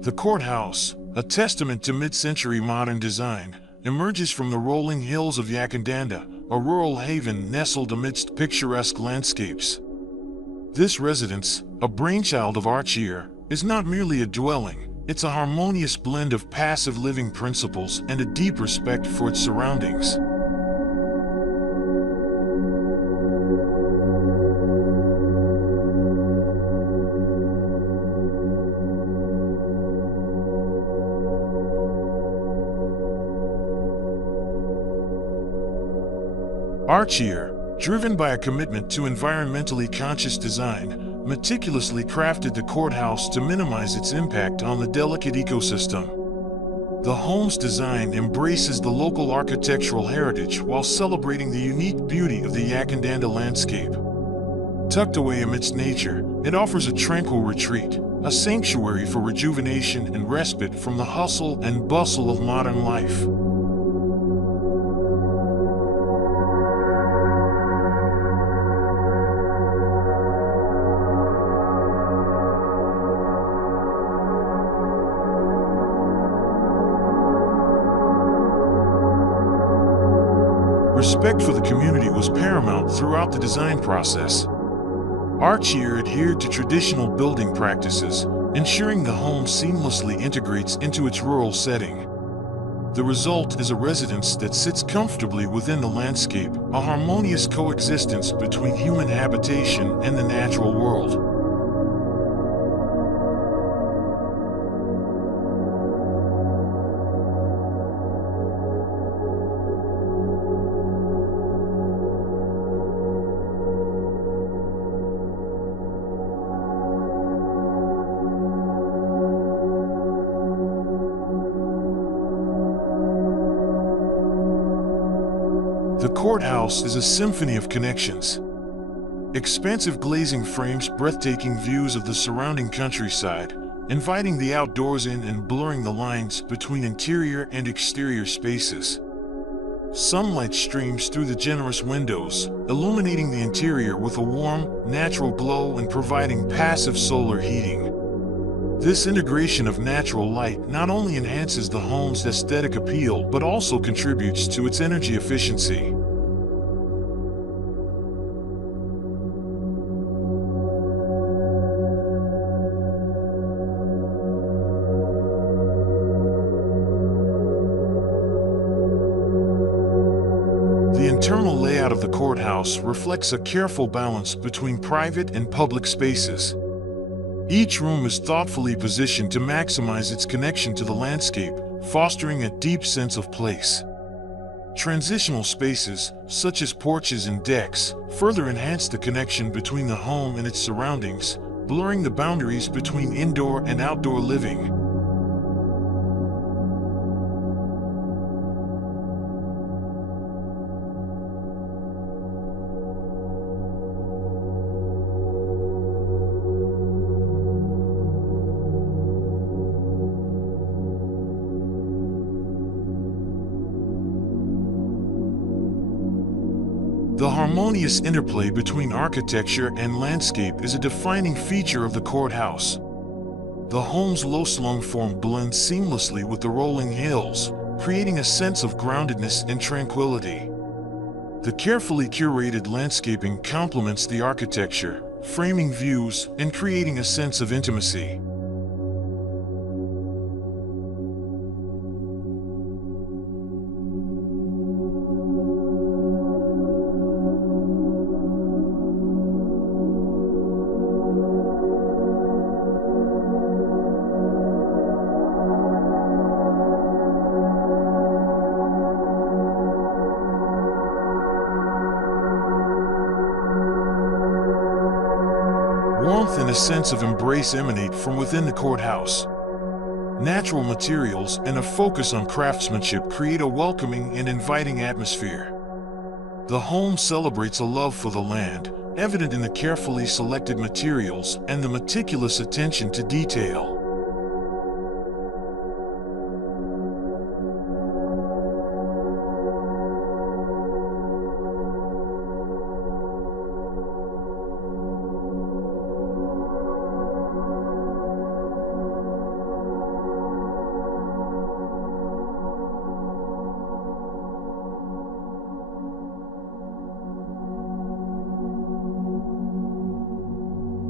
The courthouse, a testament to mid-century modern design, emerges from the rolling hills of Yackandandah, a rural haven nestled amidst picturesque landscapes. This residence, a brainchild of Archier, is not merely a dwelling, it's a harmonious blend of passive living principles and a deep respect for its surroundings. Archier, driven by a commitment to environmentally conscious design, meticulously crafted the courthouse to minimize its impact on the delicate ecosystem. The home's design embraces the local architectural heritage while celebrating the unique beauty of the Yackandandah landscape. Tucked away amidst nature, it offers a tranquil retreat, a sanctuary for rejuvenation and respite from the hustle and bustle of modern life. Respect for the community was paramount throughout the design process. Archier adhered to traditional building practices, ensuring the home seamlessly integrates into its rural setting. The result is a residence that sits comfortably within the landscape, a harmonious coexistence between human habitation and the natural world. The courthouse is a symphony of connections. Expansive glazing frames breathtaking views of the surrounding countryside, inviting the outdoors in and blurring the lines between interior and exterior spaces. Sunlight streams through the generous windows, illuminating the interior with a warm, natural glow and providing passive solar heating. This integration of natural light not only enhances the home's aesthetic appeal but also contributes to its energy efficiency. The internal layout of the courthouse reflects a careful balance between private and public spaces. Each room is thoughtfully positioned to maximize its connection to the landscape, fostering a deep sense of place. Transitional spaces, such as porches and decks, further enhance the connection between the home and its surroundings, blurring the boundaries between indoor and outdoor living. The harmonious interplay between architecture and landscape is a defining feature of the courthouse. The home's low-slung form blends seamlessly with the rolling hills, creating a sense of groundedness and tranquility. The carefully curated landscaping complements the architecture, framing views and creating a sense of intimacy. Warmth and a sense of embrace emanate from within the courthouse. Natural materials and a focus on craftsmanship create a welcoming and inviting atmosphere. The home celebrates a love for the land, evident in the carefully selected materials and the meticulous attention to detail.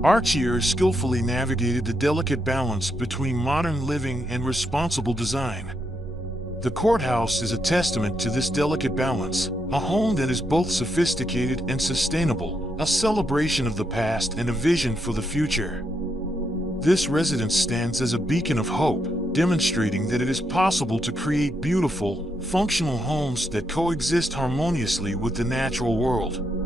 Archier skillfully navigated the delicate balance between modern living and responsible design. The courthouse is a testament to this delicate balance, a home that is both sophisticated and sustainable, a celebration of the past and a vision for the future. This residence stands as a beacon of hope, demonstrating that it is possible to create beautiful, functional homes that coexist harmoniously with the natural world.